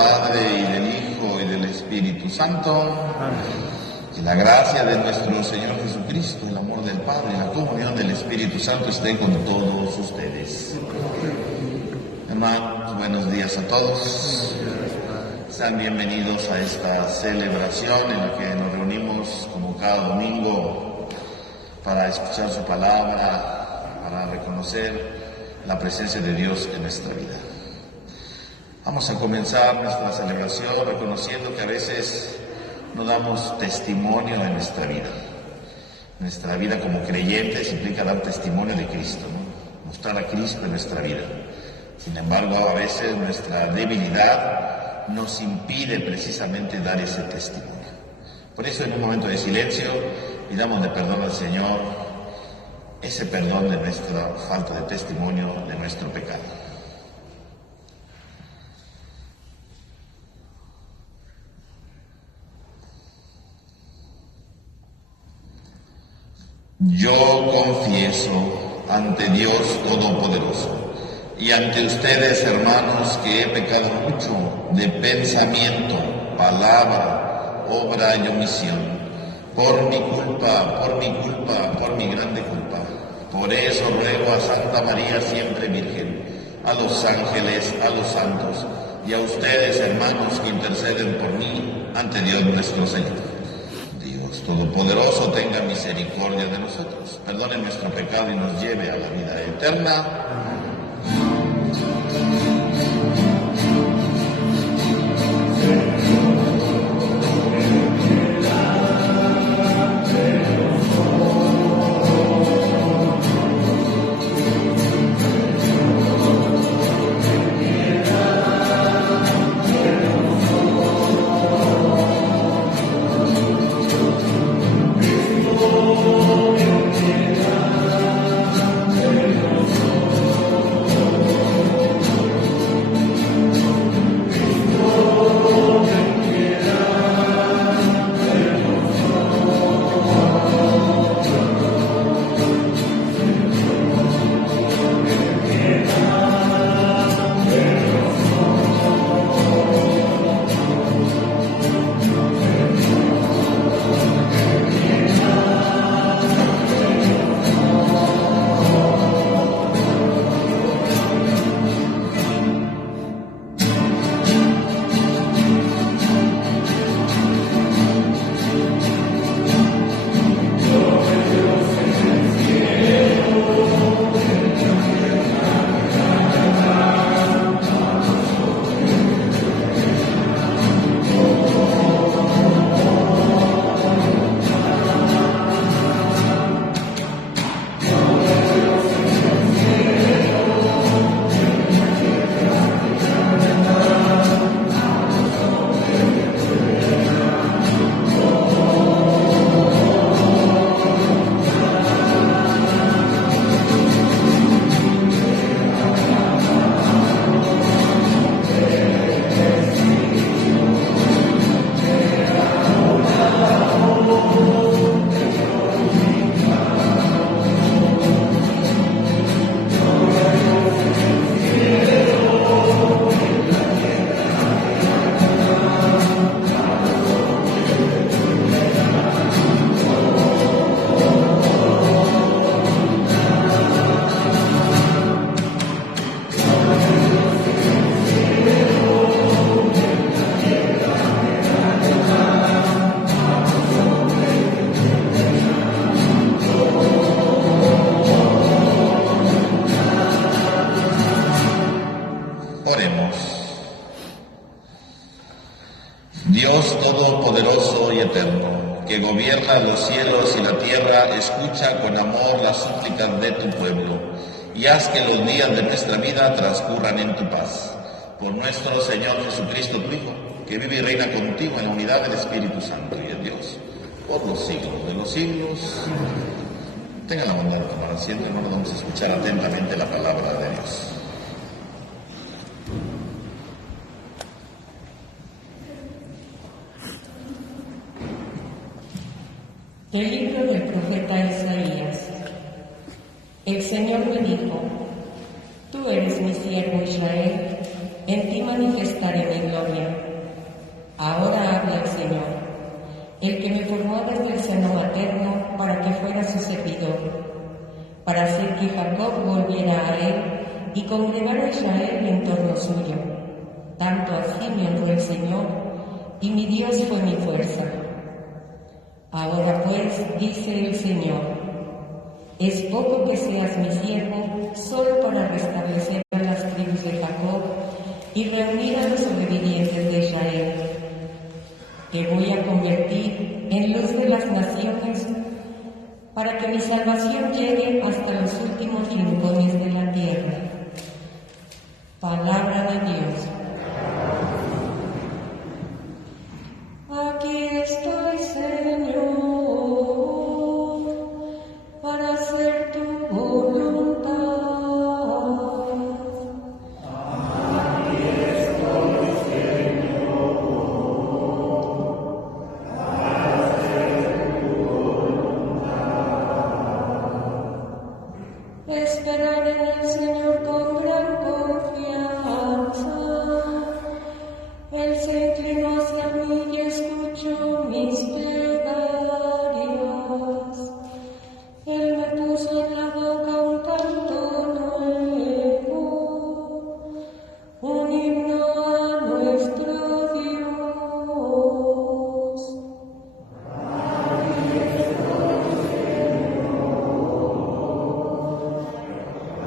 Padre, y del Hijo, y del Espíritu Santo. Que la gracia de nuestro Señor Jesucristo, el amor del Padre y la comunión del Espíritu Santo esté con todos ustedes. Hermanos, buenos días a todos. Sean bienvenidos a esta celebración en la que nos reunimos como cada domingo para escuchar su palabra, para reconocer la presencia de Dios en nuestra vida. Vamos a comenzar nuestra celebración reconociendo que a veces no damos testimonio en nuestra vida. Nuestra vida como creyentes implica dar testimonio de Cristo, ¿no? Mostrar a Cristo en nuestra vida. Sin embargo, a veces nuestra debilidad nos impide precisamente dar ese testimonio. Por eso, en un momento de silencio, pidamos de perdón al Señor, ese perdón de nuestra falta de testimonio, de nuestro pecado. Yo confieso ante Dios Todopoderoso y ante ustedes, hermanos, que he pecado mucho de pensamiento, palabra, obra y omisión, por mi culpa, por mi grande culpa. Por eso ruego a Santa María siempre Virgen, a los ángeles, a los santos y a ustedes, hermanos, que interceden por mí ante Dios nuestro Señor. Todopoderoso tenga misericordia de nosotros, perdone nuestro pecado y nos lleve a la vida eterna. Dios Todopoderoso y Eterno, que gobierna los cielos y la tierra, escucha con amor las súplicas de tu pueblo y haz que los días de nuestra vida transcurran en tu paz. Por nuestro Señor Jesucristo, tu Hijo, que vive y reina contigo en la unidad del Espíritu Santo y de Dios, por los siglos de los siglos. Tengan la bondad de tomar asiento, hermanos, vamos a escuchar atentamente la palabra de Dios. Del libro del profeta Isaías. El Señor me dijo: Tú eres mi siervo Israel, en ti manifestaré mi gloria. Jacob volviera a él y congregara a Israel en torno suyo. Tanto así me honró el Señor, y mi Dios fue mi fuerza. Ahora pues, dice el Señor, es poco que seas mi siervo, solo para restablecer a las tribus de Jacob y reunir a los sobrevivientes de Israel. Te voy a convertir en luz de las naciones, para que mi salvación llegue hasta los últimos rincones de la tierra. Palabra de Dios. Aquí estoy, Señor, para hacer tu voluntad. Aquí estoy, Señor, para hacer tu voluntad. Esperar en el Señor con gran confianza. Él se inclinó hacia mí y escuchó mis plegarias. Él me puso en la boca un canto nuevo, un himno a nuestro Dios. Aquí estoy, Señor,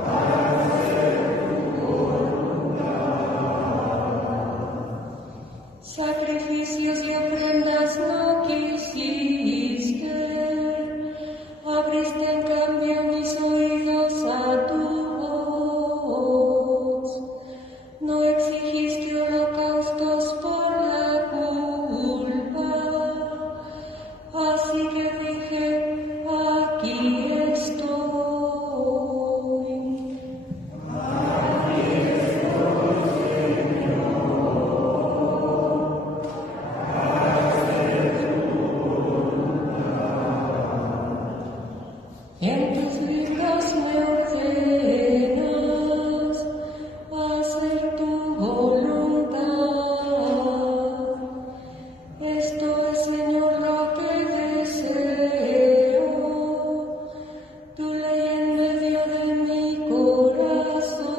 para hacer tu voluntad. Sacrificios y ofrendas no quisiste, abriste en cambio mis oídos a tu voz. No exigiste holocaustos por la culpa, así que dije, aquí estoy. En tus libros me ordenas hacer tu voluntad. Esto es, Señor, lo que deseo, tu ley en medio de mi corazón.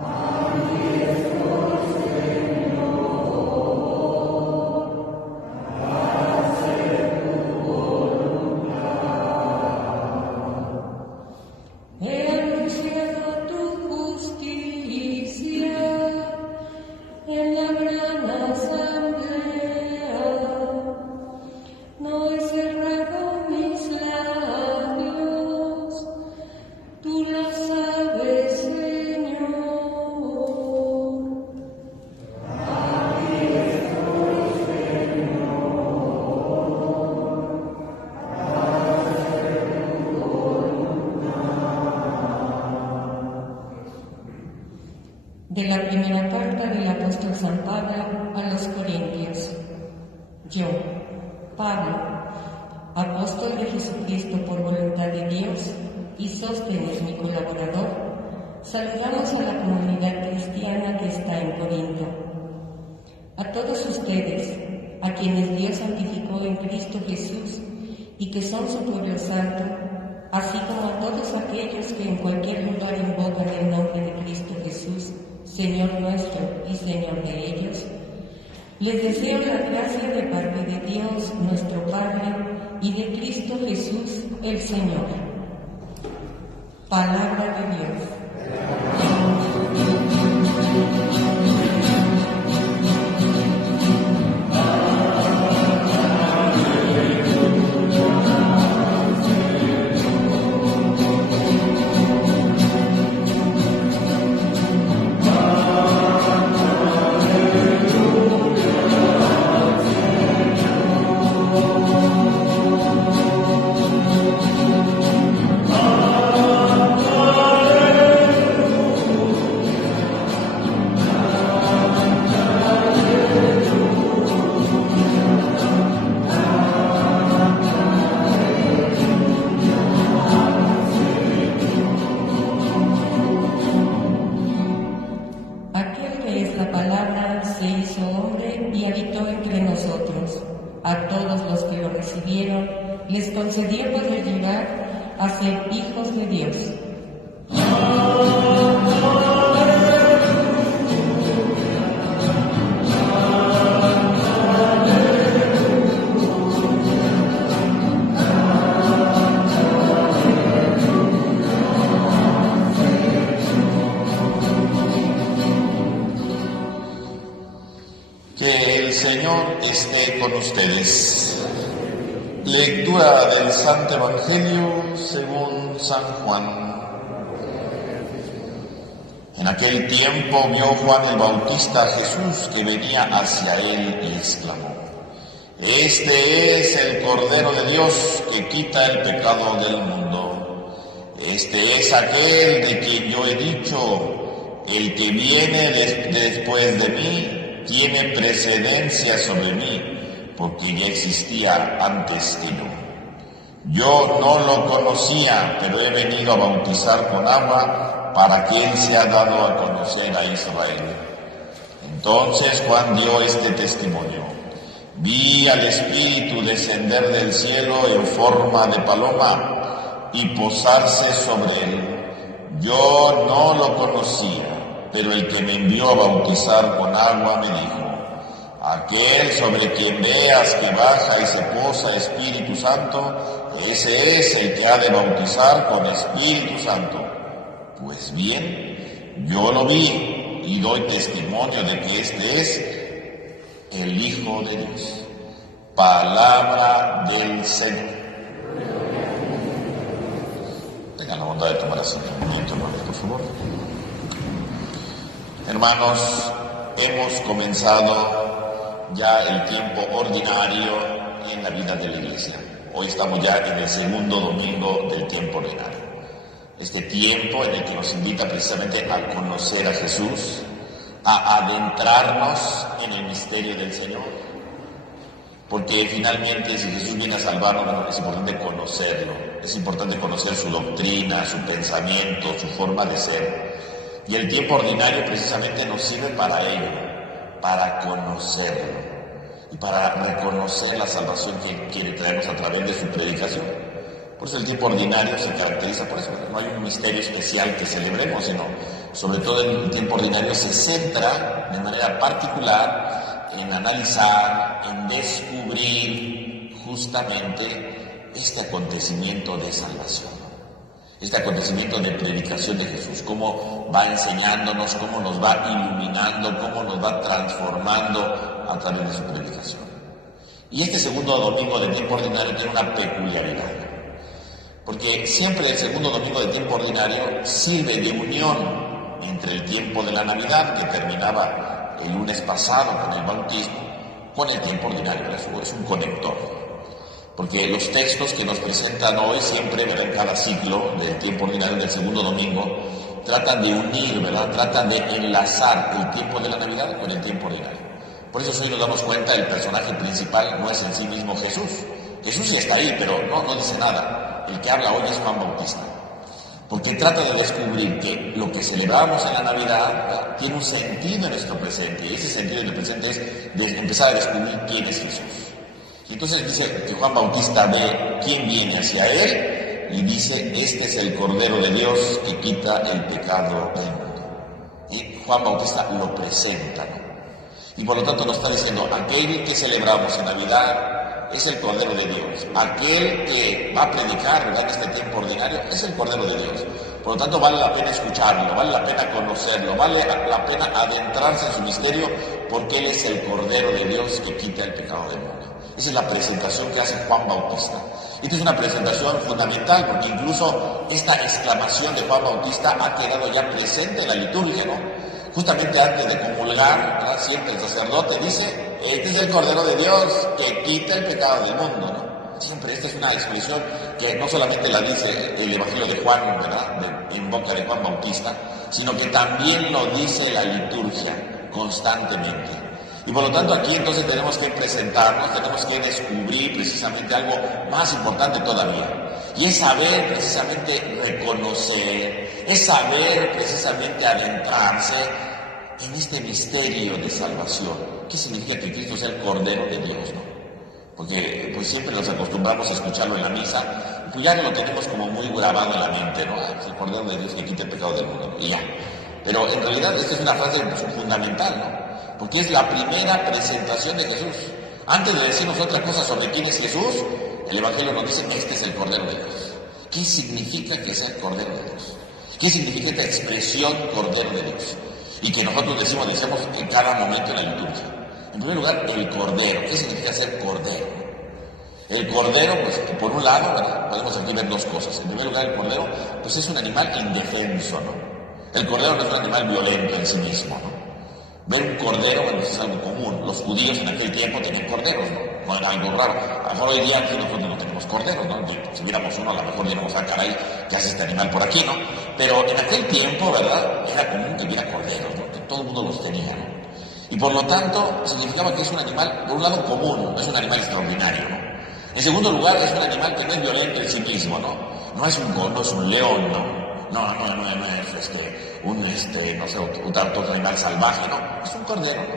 Aquí estoy, Señor, para hacer tu he anunciado tu justicia en la gran asamblea. No he cerrado mis labios, tú lo sabes, Señor. Aquí estoy, Señor, para hacer tu de la primera carta del apóstol San Pablo a los Corintios. Yo, Pablo, apóstol de Jesucristo por voluntad de Dios, y Sóstenes, mi colaborador, saludamos a la comunidad cristiana que está en Corinto. A todos ustedes, a quienes Dios santificó en Cristo Jesús y que son su pueblo santo, así como a todos aquellos que en cualquier lugar invocan el nombre de Cristo Jesús, Señor nuestro y Señor de ellos, les deseo la gracia de parte de Dios nuestro Padre y de Cristo Jesús el Señor. Palabra de Dios. A todos los que lo recibieron, les concedió poder llegar a ser hijos de Dios. Que el Señor esté con ustedes. Lectura del Santo Evangelio según San Juan. En aquel tiempo vio Juan el Bautista a Jesús que venía hacia él y exclamó: Este es el Cordero de Dios que quita el pecado del mundo. Este es aquel de quien yo he dicho: el que viene después de mí tiene precedencia sobre mí, porque ya existía antes que yo. Yo no lo conocía, pero he venido a bautizar con agua para que él sea dado a conocer a Israel. Entonces Juan dio este testimonio: Vi al Espíritu descender del cielo en forma de paloma y posarse sobre él. Yo no lo conocía, pero el que me envió a bautizar con agua me dijo: Aquel sobre quien veas que baja y se posa Espíritu Santo, ese es el que ha de bautizar con Espíritu Santo. Pues bien, yo lo vi y doy testimonio de que este es el Hijo de Dios. Palabra del Señor. Tengan la bondad de tomar asiento un momento, por favor. Hermanos, hemos comenzado ya el tiempo ordinario en la vida de la Iglesia. Hoy estamos ya en el segundo domingo del tiempo ordinario. Este tiempo en el que nos invita precisamente a conocer a Jesús, a adentrarnos en el misterio del Señor. Porque finalmente, si Jesús viene a salvarnos, es importante conocerlo, es importante conocer su doctrina, su pensamiento, su forma de ser. Y el tiempo ordinario precisamente nos sirve para ello, para conocerlo y para reconocer la salvación que quiere traernos a través de su predicación. Por eso el tiempo ordinario se caracteriza por eso. No hay un misterio especial que celebremos, sino sobre todo el tiempo ordinario se centra de manera particular en analizar, en descubrir justamente este acontecimiento de salvación. Este acontecimiento de predicación de Jesús, cómo va enseñándonos, cómo nos va iluminando, cómo nos va transformando a través de su predicación. Y este segundo domingo de tiempo ordinario tiene una peculiaridad, porque siempre el segundo domingo de tiempo ordinario sirve de unión entre el tiempo de la Navidad, que terminaba el lunes pasado con el bautismo, con el tiempo ordinario. Es un conector. Porque los textos que nos presentan hoy, siempre, en cada ciclo del tiempo ordinario del segundo domingo, tratan de unir, ¿verdad? Tratan de enlazar el tiempo de la Navidad con el tiempo ordinario. Por eso hoy nos damos cuenta, el personaje principal no es en sí mismo Jesús. Jesús sí está ahí, pero no dice nada. El que habla hoy es Juan Bautista. Porque trata de descubrir que lo que celebramos en la Navidad, ¿verdad?, tiene un sentido en nuestro presente. Y ese sentido en el presente es de empezar a descubrir quién es Jesús. Y entonces dice que Juan Bautista ve quién viene hacia él y dice: Este es el Cordero de Dios que quita el pecado del mundo. Y Juan Bautista lo presenta, ¿no? Y por lo tanto nos está diciendo: aquel que celebramos en Navidad es el Cordero de Dios. Aquel que va a predicar, ¿verdad?, en este tiempo ordinario es el Cordero de Dios. Por lo tanto, vale la pena escucharlo, vale la pena conocerlo, vale la pena adentrarse en su misterio, porque Él es el Cordero de Dios que quita el pecado del mundo. Esa es la presentación que hace Juan Bautista. Esta es una presentación fundamental, porque incluso esta exclamación de Juan Bautista ha quedado ya presente en la liturgia, ¿no? Justamente antes de comulgar, ¿verdad?, siempre el sacerdote dice: Este es el Cordero de Dios que quita el pecado del mundo, ¿no? Siempre esta es una expresión que no solamente la dice el Evangelio de Juan, ¿verdad?, en boca de Juan Bautista, sino que también lo dice la liturgia constantemente. Y por lo tanto aquí entonces tenemos que presentarnos, tenemos que descubrir precisamente algo más importante todavía. Y es saber precisamente reconocer, es saber precisamente adentrarse en este misterio de salvación. ¿Qué significa que Cristo sea el Cordero de Dios, no? Porque pues siempre nos acostumbramos a escucharlo en la misa, pues ya lo tenemos como muy grabado en la mente, ¿no? Es el Cordero de Dios que quita el pecado del mundo, ¿no? Y ya. Pero en realidad esta es una frase fundamental, ¿no? Porque es la primera presentación de Jesús. Antes de decirnos otra cosa sobre quién es Jesús, el Evangelio nos dice, este es el Cordero de Dios. ¿Qué significa que sea el Cordero de Dios? ¿Qué significa esta expresión Cordero de Dios? Y que nosotros decimos en cada momento en la liturgia. En primer lugar, el Cordero. ¿Qué significa ser Cordero? El Cordero, pues, por un lado, ¿verdad? Podemos aquí ver dos cosas. En primer lugar, el Cordero, pues es un animal indefenso, ¿no? El Cordero no es un animal violento en sí mismo, ¿no? Ver un cordero, bueno, es algo común. Los judíos en aquel tiempo tenían corderos, ¿no? No era algo raro. A lo mejor hoy día aquí nosotros no tenemos corderos, ¿no? Si viéramos uno, a lo mejor diríamos, ah, caray, ¿qué hace este animal por aquí, no? Pero en aquel tiempo, ¿verdad? Era común que hubiera corderos, ¿no? Que todo el mundo los tenía, ¿no? Y por lo tanto, significaba que es un animal, por un lado, común, no es un animal extraordinario, ¿no? En segundo lugar, es un animal que no es violento en sí mismo, ¿no? No es un león, ¿no? No es no sé, otro animal salvaje, no, es un cordero, ¿no?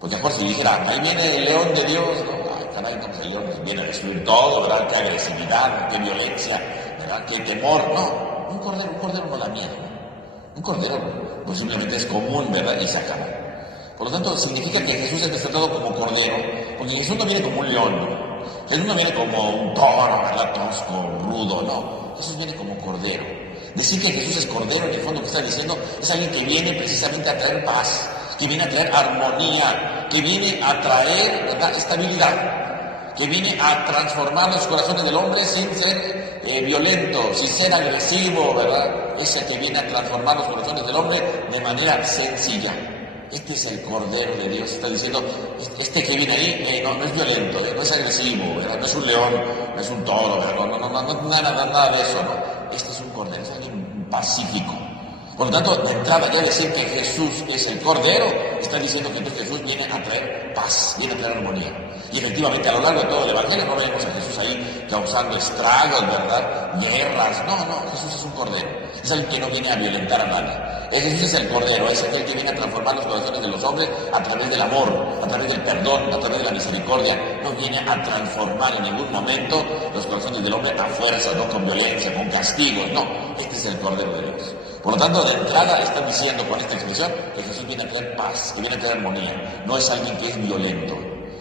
Porque a mejor si dijera, ahí viene el león de Dios, ¿no? Ay, caray, no, pues el león viene a destruir todo, ¿verdad? Qué agresividad, qué violencia, ¿verdad? Qué temor, no. Un cordero no da miedo, ¿no? Un cordero, pues simplemente es común, ¿verdad? Y se acabó. Por lo tanto, significa que Jesús es tratado como cordero, porque Jesús no viene como un león, ¿no? Jesús no viene como un toro, ¿verdad? Tosco, rudo, no. Jesús viene como cordero. Decir que Jesús es cordero, en el fondo que está diciendo, es alguien que viene precisamente a traer paz, que viene a traer armonía, que viene a traer, ¿verdad?, estabilidad, que viene a transformar los corazones del hombre sin ser violento, sin ser agresivo, ¿verdad? Es el que viene a transformar los corazones del hombre de manera sencilla. Este es el Cordero de Dios. Está diciendo, este que viene ahí no es violento, no es agresivo, ¿verdad? No es un león, no es un toro, ¿verdad? Nada de eso, ¿no? Este es un Cordero, es alguien pacífico. Por lo tanto, de entrada, ya decir que Jesús es el Cordero, está diciendo que entonces Jesús viene a traer paz, viene a traer armonía. Y efectivamente, a lo largo de todo el Evangelio no vemos a Jesús ahí causando estragos, ¿verdad? Guerras. No, Jesús es un Cordero. Es alguien que no viene a violentar a nadie. Jesús es el Cordero, es aquel que viene a transformar los corazones de los hombres a través del amor, a través del perdón, a través de la misericordia. No viene a transformar en ningún momento los corazones del hombre a fuerza, no con violencia, con castigos. No, este es el Cordero de Dios. Por lo tanto, de entrada están diciendo con esta expresión que Jesús viene a traer paz, que viene a traer armonía. No es alguien que es violento.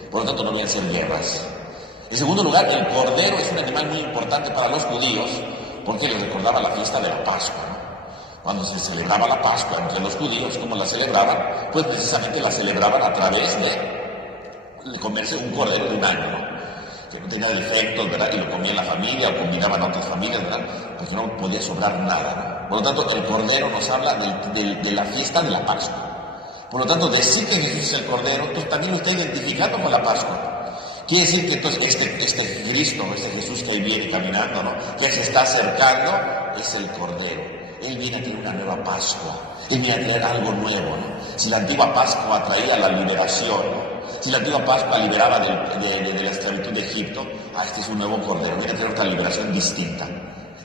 Por lo tanto, no viene a ser guerras. En segundo lugar, el Cordero es un animal muy importante para los judíos porque les recordaba la fiesta de la Pascua, ¿no? Cuando se celebraba la Pascua entre los judíos, ¿cómo la celebraban? Pues precisamente la celebraban a través de comerse un cordero de un año, ¿no? Que no tenía defectos, ¿verdad? Y lo comía la familia o combinaban a otras familias, ¿verdad? Porque no podía sobrar nada, ¿no? Por lo tanto, el Cordero nos habla de la fiesta de la Pascua. Por lo tanto, decir que Jesús es el Cordero, entonces también lo está identificando con la Pascua. Quiere decir que entonces este Cristo, este Jesús que ahí viene caminando, ¿no?, que se está acercando, es el Cordero. Él viene a traer una nueva Pascua. Él viene a traer algo nuevo, ¿no? Si la antigua Pascua traía la liberación, ¿no?, si la antigua Pascua liberaba de la esclavitud de Egipto, este es un nuevo Cordero. Viene a traer otra liberación distinta.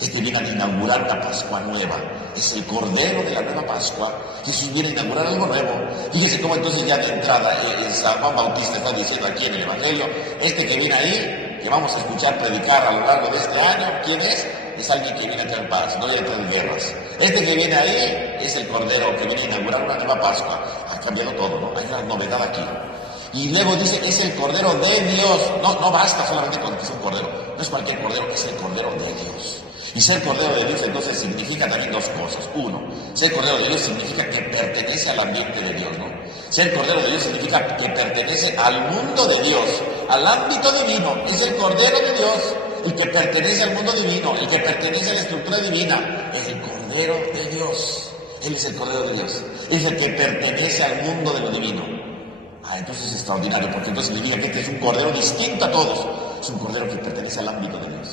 Este viene a inaugurar una Pascua nueva. Es el Cordero de la nueva Pascua. Jesús viene a inaugurar algo nuevo. Fíjense cómo entonces ya de entrada San Juan Bautista está diciendo aquí en el Evangelio, este que viene ahí, que vamos a escuchar predicar a lo largo de este año, ¿quién es? Es alguien que viene a traer paz, no viene a traer guerras. Este que viene ahí es el Cordero que viene a inaugurar una nueva Pascua. Ha cambiado todo, ¿no? Hay una novedad aquí. Y luego dice, es el Cordero de Dios. No basta solamente con que sea un Cordero. No es cualquier Cordero, es el Cordero de Dios. Y ser Cordero de Dios entonces significa también dos cosas. Uno, ser Cordero de Dios significa que pertenece al ambiente de Dios, ¿no? Ser Cordero de Dios significa que pertenece al mundo de Dios, al ámbito divino. Es el Cordero de Dios, el que pertenece al mundo divino, el que pertenece a la estructura divina. Es el Cordero de Dios. Él es el Cordero de Dios. Es el que pertenece al mundo de lo divino. Entonces es extraordinario, porque entonces significa que este es un Cordero distinto a todos. Es un Cordero que pertenece al ámbito de Dios.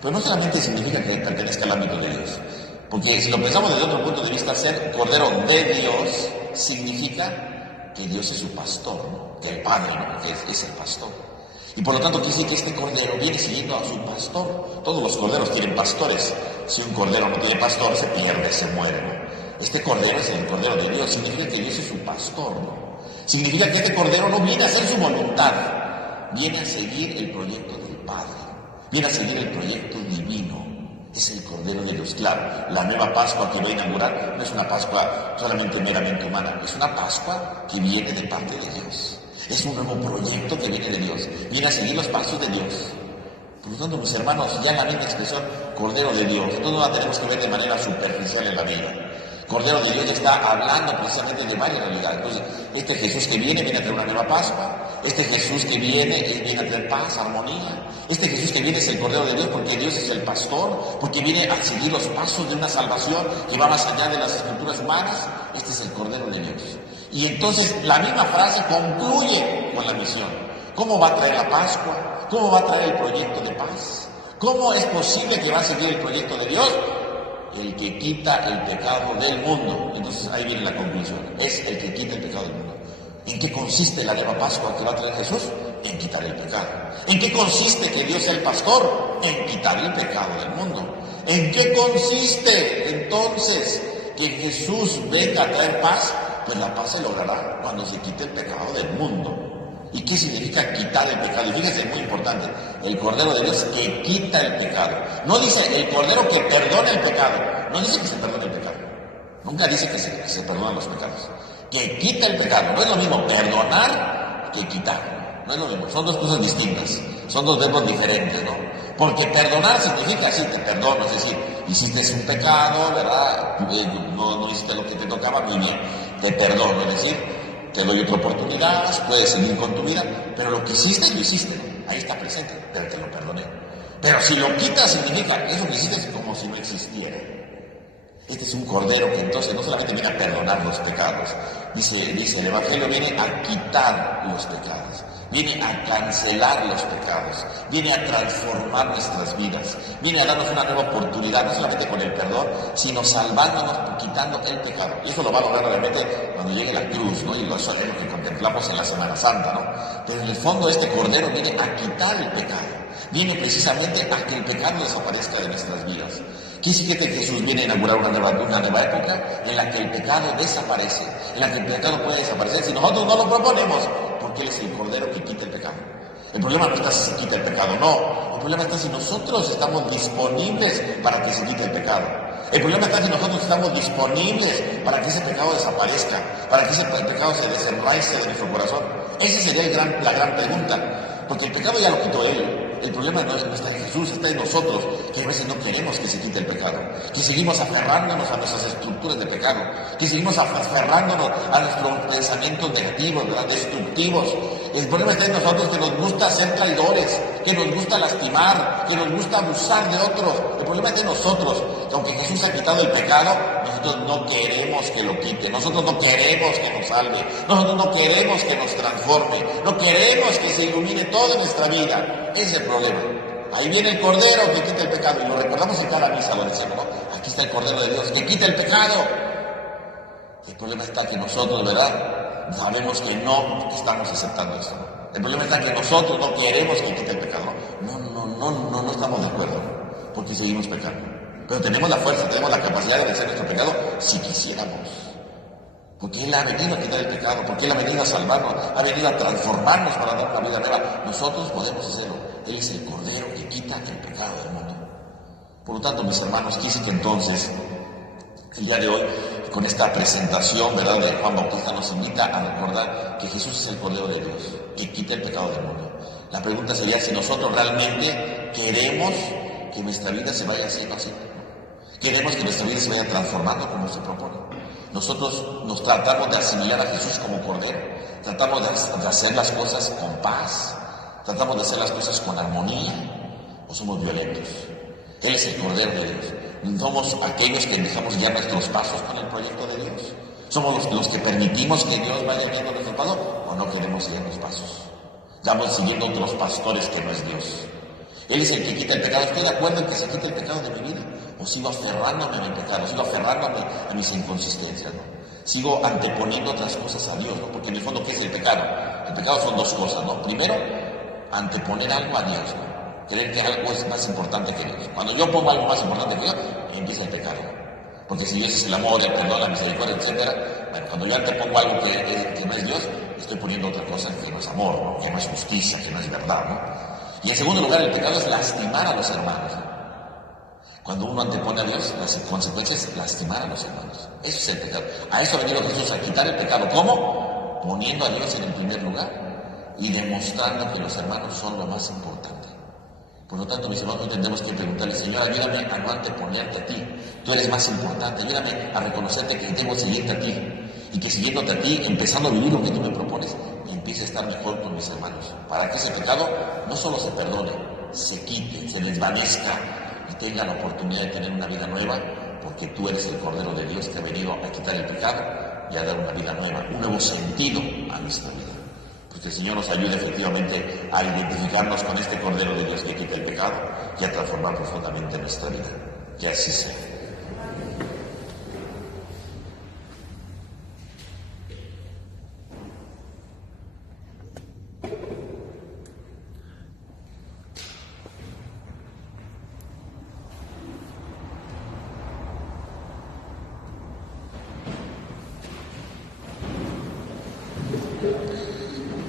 Pero no solamente significa que pertenezca al ámbito de Dios, porque si lo pensamos desde otro punto de vista, ser Cordero de Dios significa que Dios es su pastor, ¿no?, que el Padre, ¿no?, que es el pastor. Y por lo tanto quiere decir que este Cordero viene siguiendo a su pastor. Todos los corderos tienen pastores. Si un cordero no tiene pastor, se pierde, se muere, ¿no? Este Cordero es el Cordero de Dios, significa que Dios es su pastor, ¿no? Significa que este Cordero no viene a hacer su voluntad, viene a seguir el proyecto del Padre. viene a seguir el proyecto divino. Es el Cordero de Dios. Claro, la nueva Pascua que va a inaugurar no es una Pascua solamente meramente humana, es una Pascua que viene de parte de Dios. Es un nuevo proyecto que viene de Dios, viene a seguir los pasos de Dios. Por lo tanto, mis hermanos, ya la misma expresión Cordero de Dios, no la tenemos que ver de manera superficial en la vida. Cordero de Dios ya está hablando precisamente de varias realidades. Entonces, este Jesús que viene a traer una nueva Pascua. Este Jesús que viene a traer paz, armonía. Este Jesús que viene es el Cordero de Dios porque Dios es el pastor, porque viene a seguir los pasos de una salvación que va más allá de las estructuras humanas. Este es el Cordero de Dios. Y entonces la misma frase concluye con la misión. ¿Cómo va a traer la Pascua? ¿Cómo va a traer el proyecto de paz? ¿Cómo es posible que va a seguir el proyecto de Dios? El que quita el pecado del mundo. Entonces ahí viene la conclusión. Es el que quita el pecado del mundo. ¿En qué consiste la nueva Pascua que va a traer Jesús? En quitar el pecado. ¿En qué consiste que Dios sea el pastor? En quitar el pecado del mundo. ¿En qué consiste entonces que Jesús venga a traer paz? Pues la paz se logrará cuando se quite el pecado del mundo. ¿Y qué significa quitar el pecado? Y fíjense, es muy importante, el Cordero de Dios que quita el pecado. No dice el Cordero que perdona el pecado, no dice que se perdone el pecado. Nunca dice que se perdonan los pecados. Que quita el pecado. No es lo mismo perdonar que quitar. No es lo mismo, son dos cosas distintas, son dos verbos diferentes, ¿no? Porque perdonar significa, sí, te perdono, es decir, hiciste un pecado, ¿verdad? No hiciste lo que te tocaba, muy bien, te perdono, es decir, te doy otra oportunidad, puedes seguir con tu vida, pero lo que hiciste, lo hiciste, ¿no? Ahí está presente, pero te lo perdoné. Pero si lo quitas, significa, eso que hiciste es como si no existiera. Este es un Cordero que entonces no solamente viene a perdonar los pecados, dice el Evangelio, viene a quitar los pecados, viene a cancelar los pecados, viene a transformar nuestras vidas, viene a darnos una nueva oportunidad, no solamente con el perdón, sino salvándonos, quitando el pecado. Y eso lo va a lograr realmente cuando llegue la cruz, ¿no? Y eso es lo que contemplamos en la Semana Santa, ¿no? Pero en el fondo este Cordero viene a quitar el pecado, viene precisamente a que el pecado desaparezca de nuestras vidas. ¿Qué significa que Jesús viene a inaugurar una nueva época en la que el pecado desaparece, en la que el pecado puede desaparecer si nosotros no lo proponemos? Porque Él es el Cordero que quita el pecado. El problema no está si se quita el pecado, no. El problema está si nosotros estamos disponibles para que se quite el pecado. El problema está si nosotros estamos disponibles para que ese pecado desaparezca, para que ese pecado se desenraice de nuestro corazón. Esa sería la gran pregunta, porque el pecado ya lo quitó Él. El problema no está en Jesús, está en nosotros, que a veces no queremos que se quite el pecado, que seguimos aferrándonos a nuestras estructuras de pecado, que seguimos aferrándonos a nuestros pensamientos negativos, destructivos. El problema está en nosotros, que nos gusta ser traidores, que nos gusta lastimar, que nos gusta abusar de otros. El problema está en nosotros, que aunque Jesús ha quitado el pecado, nosotros no queremos que lo quite, nosotros no queremos que nos salve, nosotros no queremos que nos transforme, no queremos que se ilumine toda nuestra vida. Ese es el problema. Ahí viene el Cordero que quita el pecado, y lo recordamos en cada misa, lo decimos, ¿no? Aquí está el Cordero de Dios que quita el pecado. El problema está que nosotros, ¿verdad?, sabemos que no estamos aceptando esto, ¿no? El problema está que nosotros no queremos que quite el pecado. No estamos de acuerdo, porque seguimos pecando. Pero tenemos la fuerza, tenemos la capacidad de vencer nuestro pecado si quisiéramos. Porque Él ha venido a quitar el pecado, porque Él ha venido a salvarnos, ha venido a transformarnos para dar una vida nueva. Nosotros podemos hacerlo. Él es el Cordero que quita el pecado del mundo. Por lo tanto, mis hermanos, quise que entonces, el día de hoy, con esta presentación, ¿verdad?, de Juan Bautista, nos invita a recordar que Jesús es el Cordero de Dios, que quita el pecado del mundo. La pregunta sería si nosotros realmente queremos que nuestra vida se vaya haciendo así. Queremos que nuestra vida se vaya transformando como se propone. Nosotros nos tratamos de asimilar a Jesús como Cordero, tratamos de hacer las cosas con paz, tratamos de hacer las cosas con armonía, o somos violentos. Él es el Cordero de Dios. Somos aquellos que dejamos ya nuestros pasos con el proyecto de Dios. Somos los que permitimos que Dios vaya viendo nuestros pasos, o no queremos seguir los pasos. Estamos siguiendo otros pastores que no es Dios. Él es el que quita el pecado. ¿Estoy de acuerdo en que se quite el pecado de mi vida? ¿O sigo aferrándome a mi pecado? ¿Sigo aferrándome a mis inconsistencias? ¿No? Sigo anteponiendo otras cosas a Dios, ¿no? Porque en el fondo, ¿qué es el pecado? El pecado son dos cosas, ¿no? Primero, anteponer algo a Dios, ¿no? Creer que algo es más importante que Dios. Cuando yo pongo algo más importante que Dios, empieza el pecado. Porque si Dios es el amor, el perdón, la misericordia, etc., bueno, cuando yo antepongo algo que no es Dios, estoy poniendo otra cosa que no es amor, ¿no?, que no es justicia, que no es verdad, ¿no? Y en segundo lugar, el pecado es lastimar a los hermanos. Cuando uno antepone a Dios, las consecuencias es lastimar a los hermanos. Eso es el pecado. A eso ha venido Jesús, a quitar el pecado. ¿Cómo? Poniendo a Dios en el primer lugar y demostrando que los hermanos son lo más importante. Por lo tanto, mis hermanos, tendremos que preguntarle: Señor, ayúdame a no anteponerte a ti. Tú eres más importante. Ayúdame a reconocerte que tengo que seguirte a ti. Y que siguiéndote a ti, empezando a vivir lo que tú me propones, empiece a estar mejor con mis hermanos. Para que ese pecado no solo se perdone, se quite, se desvanezca y tenga la oportunidad de tener una vida nueva, porque tú eres el Cordero de Dios que ha venido a quitar el pecado y a dar una vida nueva, un nuevo sentido a nuestra vida. Pues que el Señor nos ayude efectivamente a identificarnos con este Cordero de Dios que quita el pecado y a transformar profundamente nuestra vida. Que así sea.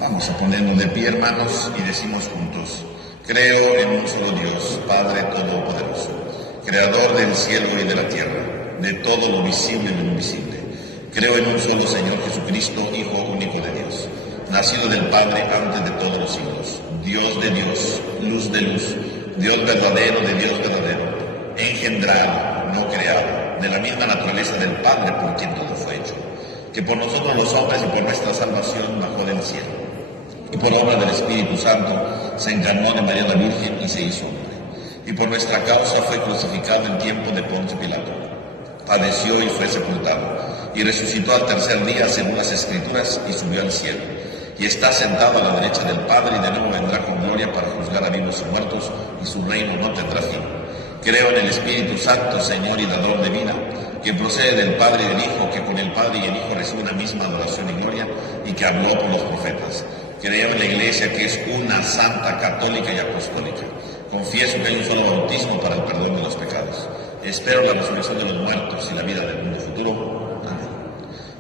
Vamos a ponernos de pie, hermanos, y decimos juntos: creo en un solo Dios, Padre Todopoderoso, Creador del cielo y de la tierra, de todo lo visible y lo invisible. Creo en un solo Señor Jesucristo, Hijo único de Dios, nacido del Padre antes de todos los siglos, Dios de Dios, luz de luz, Dios verdadero de Dios verdadero, engendrado, no creado, de la misma naturaleza del Padre por quien todo fue hecho, que por nosotros los hombres y por nuestra salvación bajó del cielo, y por obra del Espíritu Santo se encarnó de María la Virgen y se hizo hombre, y por nuestra causa fue crucificado en tiempo de Poncio Pilato, padeció y fue sepultado, y resucitó al tercer día según las Escrituras y subió al cielo, y está sentado a la derecha del Padre, y de nuevo vendrá con gloria para juzgar a vivos y muertos, y su reino no tendrá fin. Creo en el Espíritu Santo, Señor y dador de vida, que procede del Padre y del Hijo, que con el Padre y el Hijo recibe una misma adoración y gloria, y que habló por los profetas. Creo en la Iglesia, que es una, santa, católica y apostólica. Confieso que hay un solo bautismo para el perdón de los pecados. Espero la resurrección de los muertos y la vida del mundo futuro. Amén.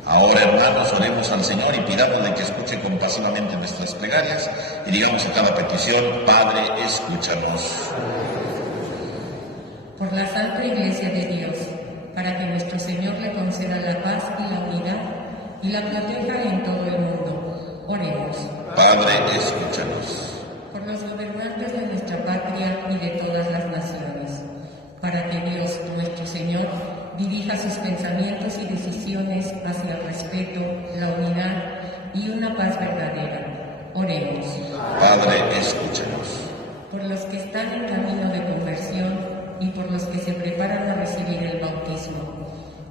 Ahora, hermanos, oremos al Señor y pidámosle que escuche compasivamente nuestras plegarias y digamos a cada petición: Padre, escúchanos. Por la Santa Iglesia de Dios, para que nuestro Señor le conceda la paz y la unidad y la proteja en todo el mundo. Oremos. Padre, escúchanos. Por los gobernantes de nuestra patria y de todas las naciones, para que Dios, nuestro Señor, dirija sus pensamientos y decisiones hacia el respeto, la unidad y una paz verdadera. Oremos. Padre, escúchanos. Por los que están en camino de conversión y por los que se preparan a recibir el bautismo,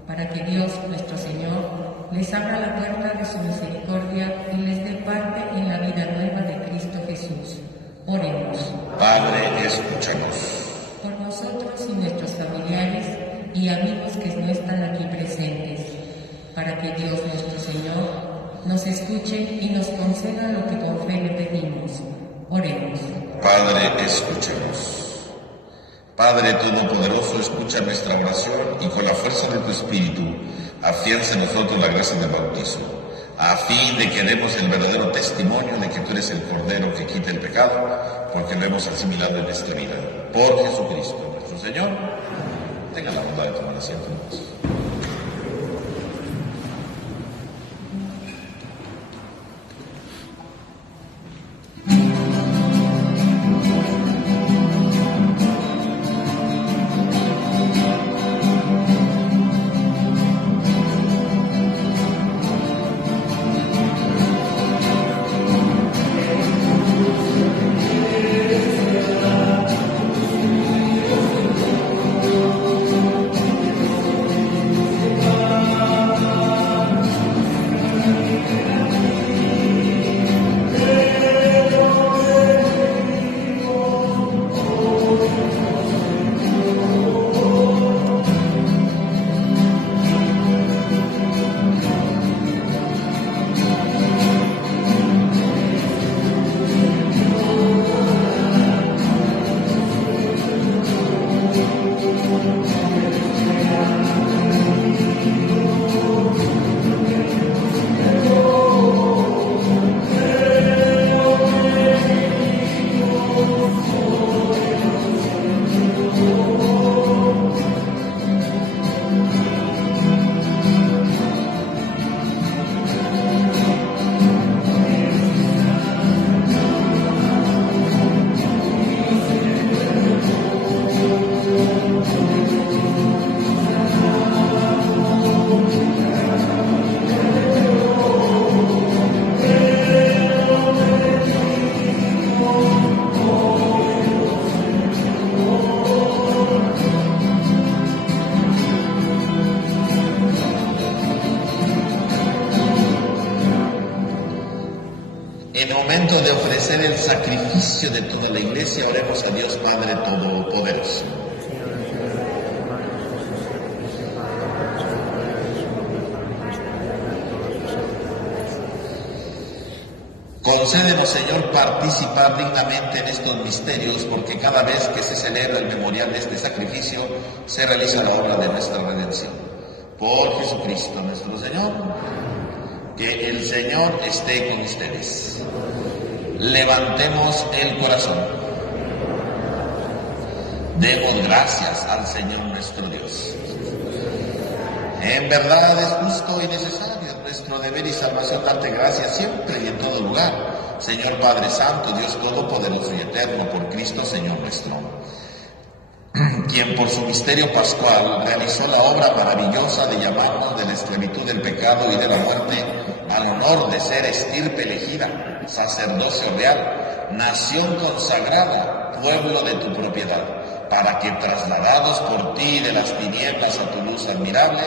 para que Dios, nuestro Señor, les abra la puerta de su misericordia y les dé parte en la vida nueva de Cristo Jesús. Oremos. Padre, escúchanos. Por nosotros y nuestros familiares y amigos que no están aquí presentes, para que Dios, nuestro Señor, nos escuche y nos conceda lo que con fe le pedimos. Oremos. Padre, escúchanos. Padre Todopoderoso, escucha nuestra oración y con la fuerza de tu Espíritu afianza en nosotros la gracia del bautismo, a fin de que demos el verdadero testimonio de que tú eres el Cordero que quita el pecado, porque lo hemos asimilado en esta vida. Por Jesucristo nuestro Señor. Tenga la bondad de tomar asiento en paz. momento de ofrecer el sacrificio de toda la Iglesia, oremos a Dios Padre Todopoderoso. Concédenos, Señor, participar dignamente en estos misterios, porque cada vez que se celebra el memorial de este sacrificio, se realiza la obra de nuestra redención. Por Jesucristo nuestro Señor. Que el Señor esté con ustedes. Levantemos el corazón. Demos gracias al Señor nuestro Dios. En verdad es justo y necesario, nuestro deber y salvación, darte gracias siempre y en todo lugar, Señor Padre Santo, Dios Todopoderoso y Eterno, por Cristo Señor nuestro, quien por su misterio pascual realizó la obra maravillosa de llamarnos de la esclavitud del pecado y de la muerte al honor de ser estirpe elegida, sacerdocio real, nación consagrada, pueblo de tu propiedad, para que trasladados por ti de las tinieblas a tu luz admirable,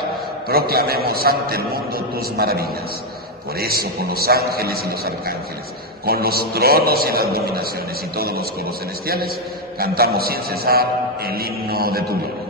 proclamemos ante el mundo tus maravillas. Por eso, con los ángeles y los arcángeles, con los tronos y las dominaciones y todos los coros celestiales, cantamos sin cesar el himno de tu gloria.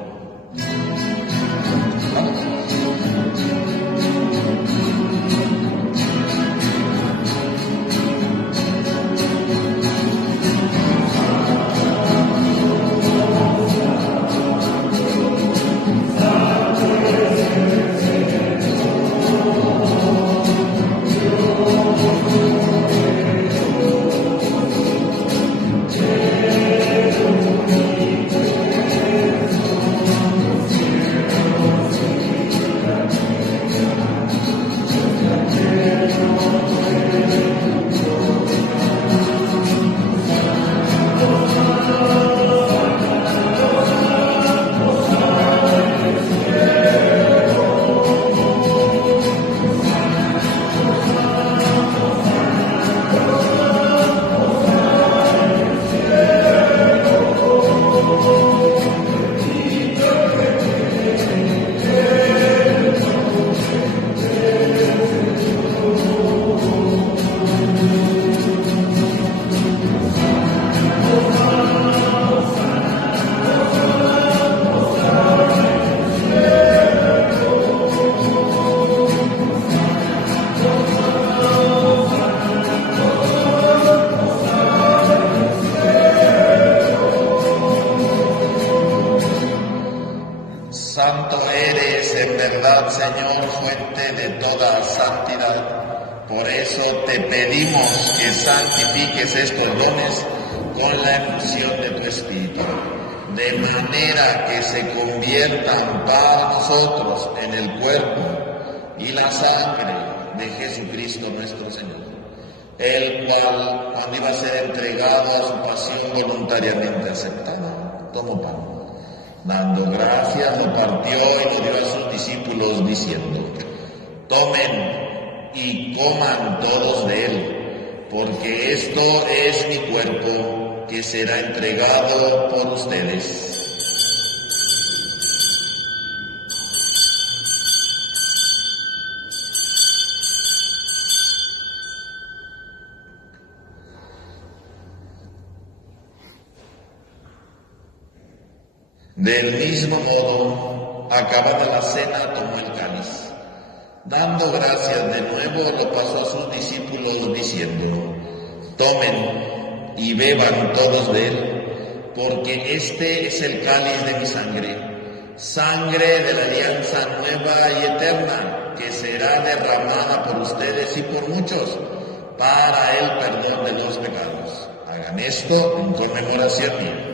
Señor, fuente de toda santidad. Por eso te pedimos que santifiques estos dones con la efusión de tu Espíritu, de manera que se conviertan para nosotros en el cuerpo y la sangre de Jesucristo nuestro Señor, el cual, cuando iba a ser entregado a su pasión voluntariamente aceptada, tomó pan. Dando gracias, lo partió y lo dio a sus discípulos, diciendo: tomen y coman todos de él, porque esto es mi cuerpo, que será entregado por ustedes. Del mismo modo, acabada la cena, tomó el cáliz. Dando gracias de nuevo, lo pasó a sus discípulos, diciendo: tomen y beban todos de él, porque este es el cáliz de mi sangre, sangre de la alianza nueva y eterna, que será derramada por ustedes y por muchos, para el perdón de los pecados. Hagan esto en conmemoración mía.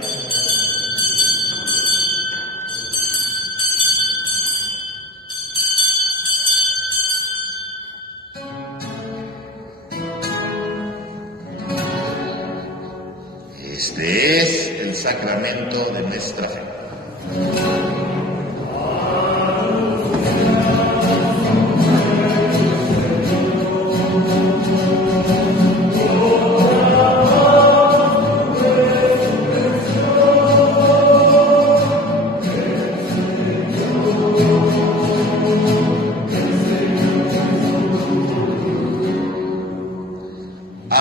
Este es el sacramento de nuestra fe.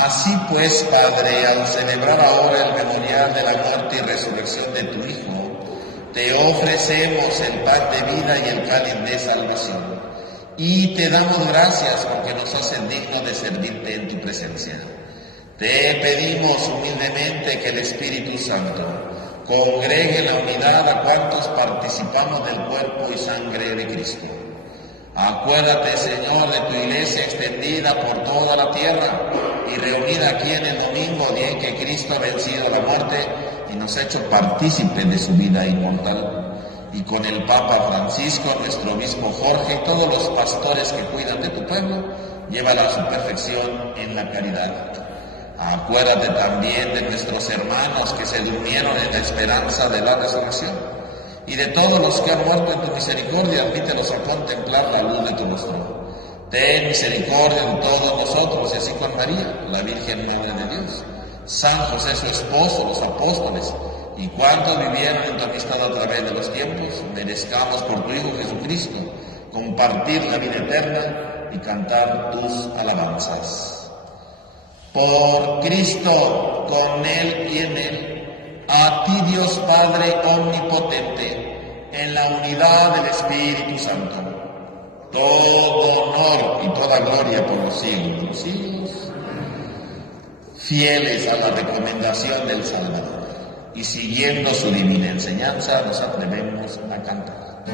Así pues, Padre, al celebrar ahora el memorial de la muerte y resurrección de tu Hijo, te ofrecemos el pan de vida y el cáliz de salvación. Y te damos gracias porque nos haces dignos de servirte en tu presencia. Te pedimos humildemente que el Espíritu Santo congregue en la unidad a cuantos participamos del cuerpo y sangre de Cristo. Acuérdate, Señor, de tu iglesia extendida por toda la tierra y reunida aquí en el domingo, día en que Cristo ha vencido la muerte y nos ha hecho partícipes de su vida inmortal. Y con el Papa Francisco, nuestro obispo Jorge y todos los pastores que cuidan de tu pueblo, llévala a su perfección en la caridad. Acuérdate también de nuestros hermanos que se durmieron en la esperanza de la resurrección. Y de todos los que han muerto en tu misericordia, admítelos a contemplar la luz de tu rostro. Ten misericordia de todos nosotros, y así con María, la Virgen Madre de Dios, San José su esposo, los apóstoles, y cuantos vivieron en tu amistad a través de los tiempos, merezcamos por tu Hijo Jesucristo compartir la vida eterna y cantar tus alabanzas. Por Cristo, con Él y en Él, a ti Dios Padre omnipotente, en la unidad del Espíritu Santo, todo honor y toda gloria por los siglos de los siglos. Fieles a la recomendación del Salvador y siguiendo su divina enseñanza, nos atrevemos a cantar.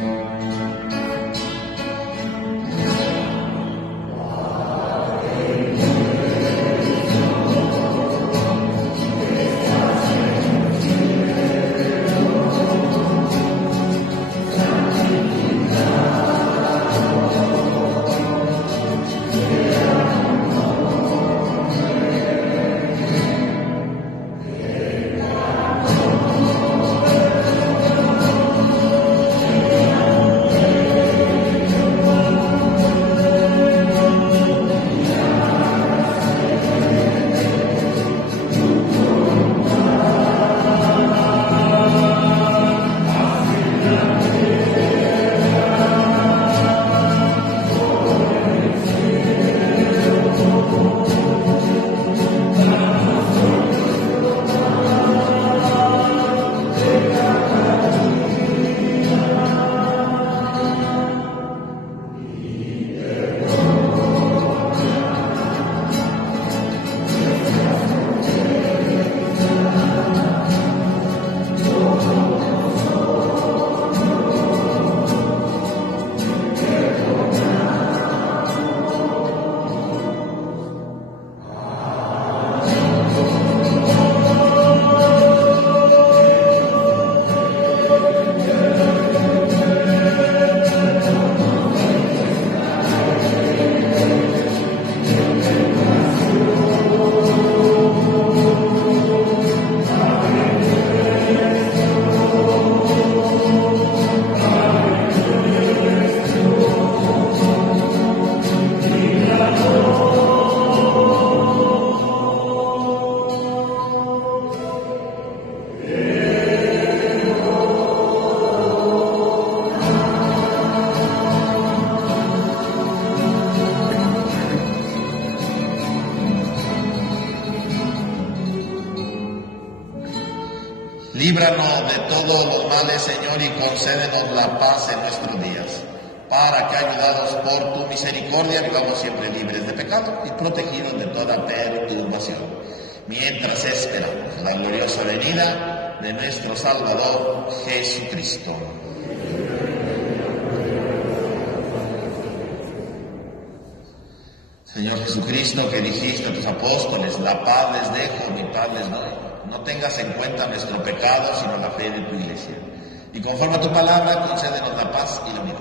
Líbranos de todos los males, Señor, y concédenos la paz en nuestros días, para que, ayudados por tu misericordia, vivamos siempre libres de pecado y protegidos de toda perturbación, mientras esperamos la gloriosa venida de nuestro Salvador Jesucristo. Señor Jesucristo, que dijiste a tus apóstoles, la paz les dejo, mi paz les doy. No tengas en cuenta nuestro pecado, sino la fe de tu iglesia. Y conforme a tu palabra, concédenos la paz y la unidad.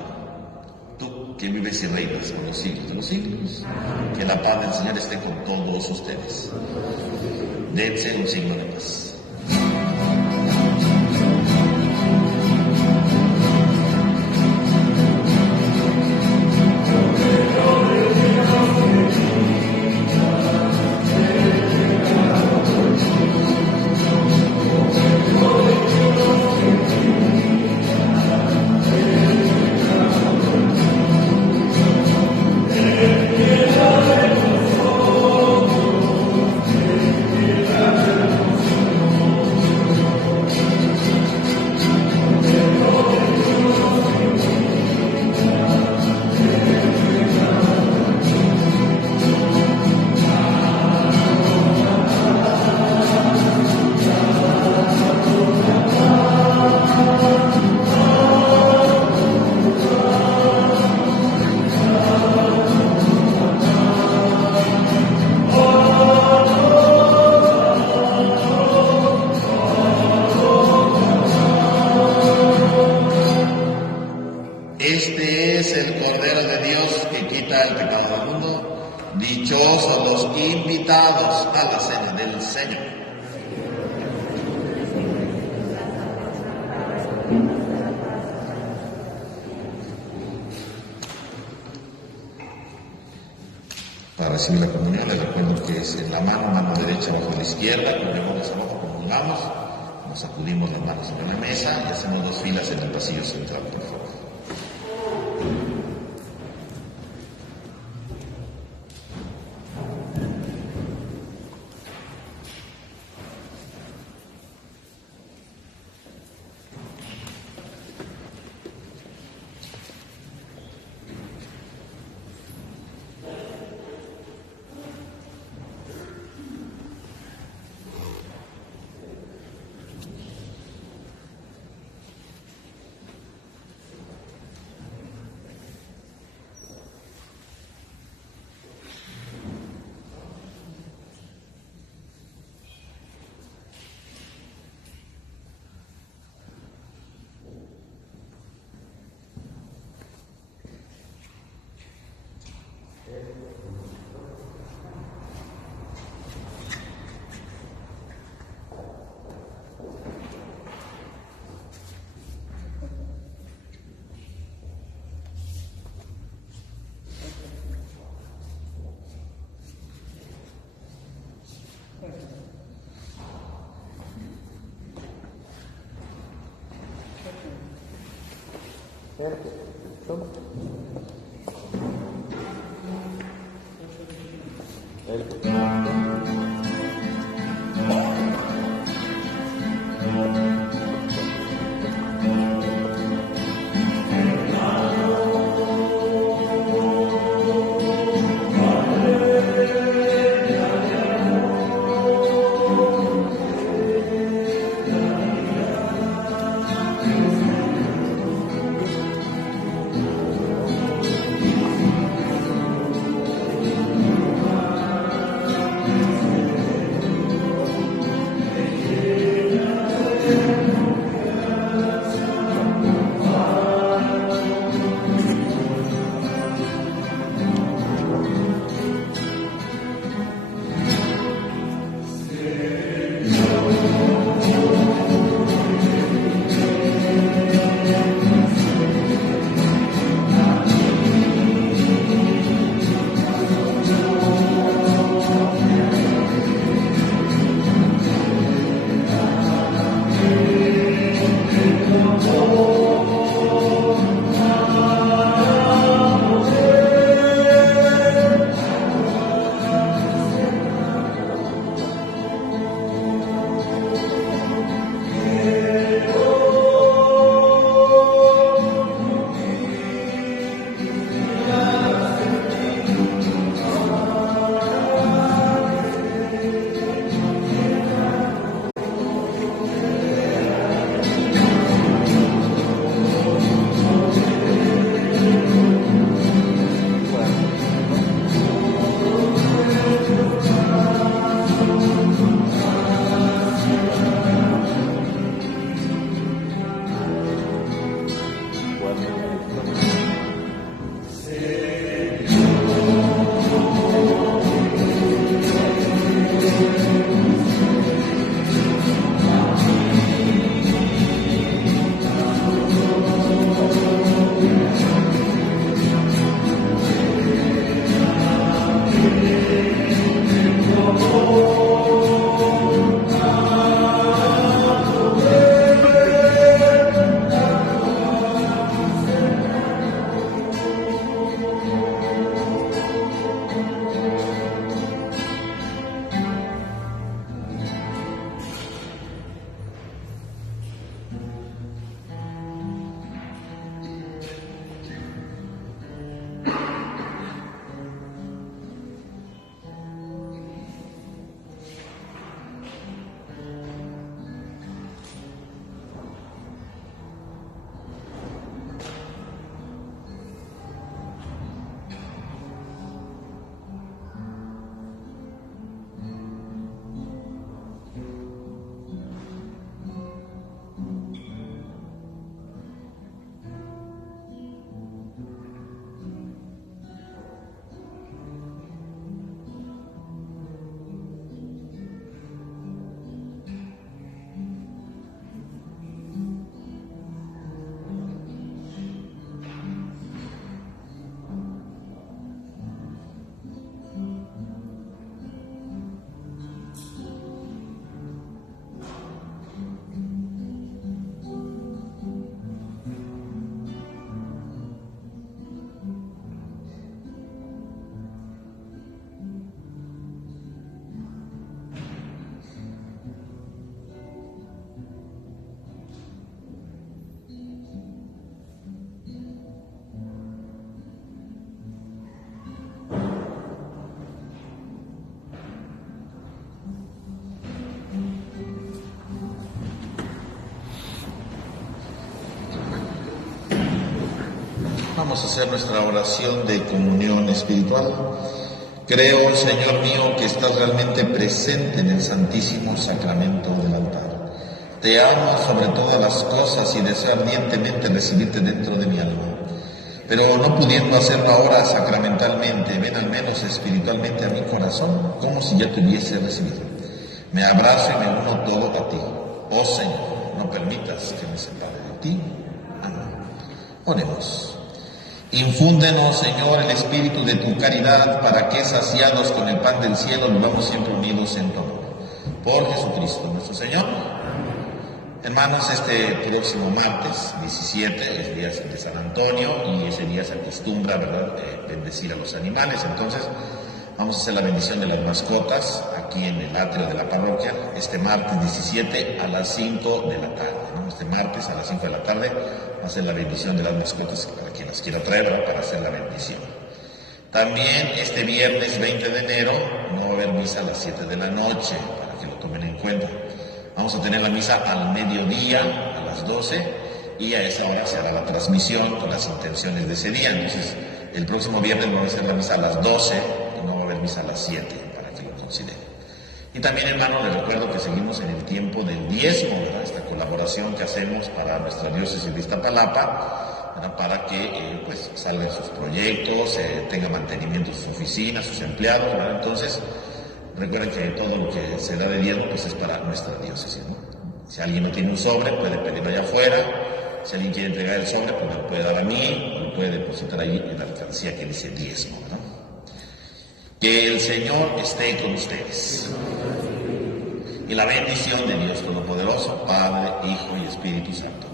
Tú, que vives y reinas por los siglos de los siglos, que la paz del Señor esté con todos ustedes. Dense un signo de paz. de Dios que quita el pecado del mundo. Dichosos los invitados a la cena del Señor. Para recibir la comunión, les recuerdo que es en la mano derecha bajo la izquierda, con dedos abajo comulgamos, nos sacudimos las manos sobre la mesa y hacemos 2 filas en el pasillo central, por favor. Vamos a hacer nuestra oración de comunión espiritual. Creo, Señor mío, que estás realmente presente en el Santísimo Sacramento del altar. Te amo sobre todas las cosas y deseo ardientemente recibirte dentro de mi alma. Pero no pudiendo hacerlo ahora sacramentalmente, ven al menos espiritualmente a mi corazón, como si ya te hubiese recibido. Me abrazo y me uno todo a ti. Oh Señor, no permitas que me separe de ti. Amén. Oremos. Infúndenos, Señor, el espíritu de tu caridad, para que, saciados con el pan del cielo, vivamos siempre unidos en tu amor. Por Jesucristo nuestro Señor. Hermanos, este próximo martes 17 es día de San Antonio y ese día se acostumbra, ¿verdad?, bendecir a los animales. Entonces vamos a hacer la bendición de las mascotas aquí en el atrio de la parroquia este martes 17 a las 5 de la tarde, ¿no? Este martes a las 5 de la tarde va a ser la bendición de las mascotas para quien las quiera traer, ¿no?, para hacer la bendición. También este viernes 20 de enero no va a haber misa a las 7 de la noche, para que lo tomen en cuenta. Vamos a tener la misa al mediodía, a las 12, y a esa hora se hará la transmisión con las intenciones de ese día. Entonces, el próximo viernes vamos a hacer la misa a las 12 y no va a haber misa a las 7, para que lo consideren. Y también, hermano, les recuerdo que seguimos en el tiempo del diezmo, ¿verdad?, esta colaboración que hacemos para nuestra diócesis de Iztapalapa, ¿verdad?, para que pues salgan sus proyectos, tenga mantenimiento sus oficinas, sus empleados, ¿verdad? Entonces, recuerden que todo lo que se da de diezmo pues es para nuestra diócesis, ¿no? Si alguien no tiene un sobre, puede pedirlo allá afuera. Si alguien quiere entregar el sobre, pues me lo puede dar a mí, o lo puede depositar ahí en la alcancía que dice diezmo, ¿no? Que el Señor esté con ustedes. Y la bendición de Dios Todopoderoso, Padre, Hijo y Espíritu Santo,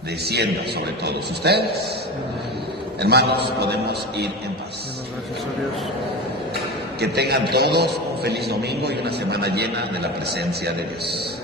descienda sobre todos ustedes. Hermanos, podemos ir en paz. Que tengan todos un feliz domingo y una semana llena de la presencia de Dios.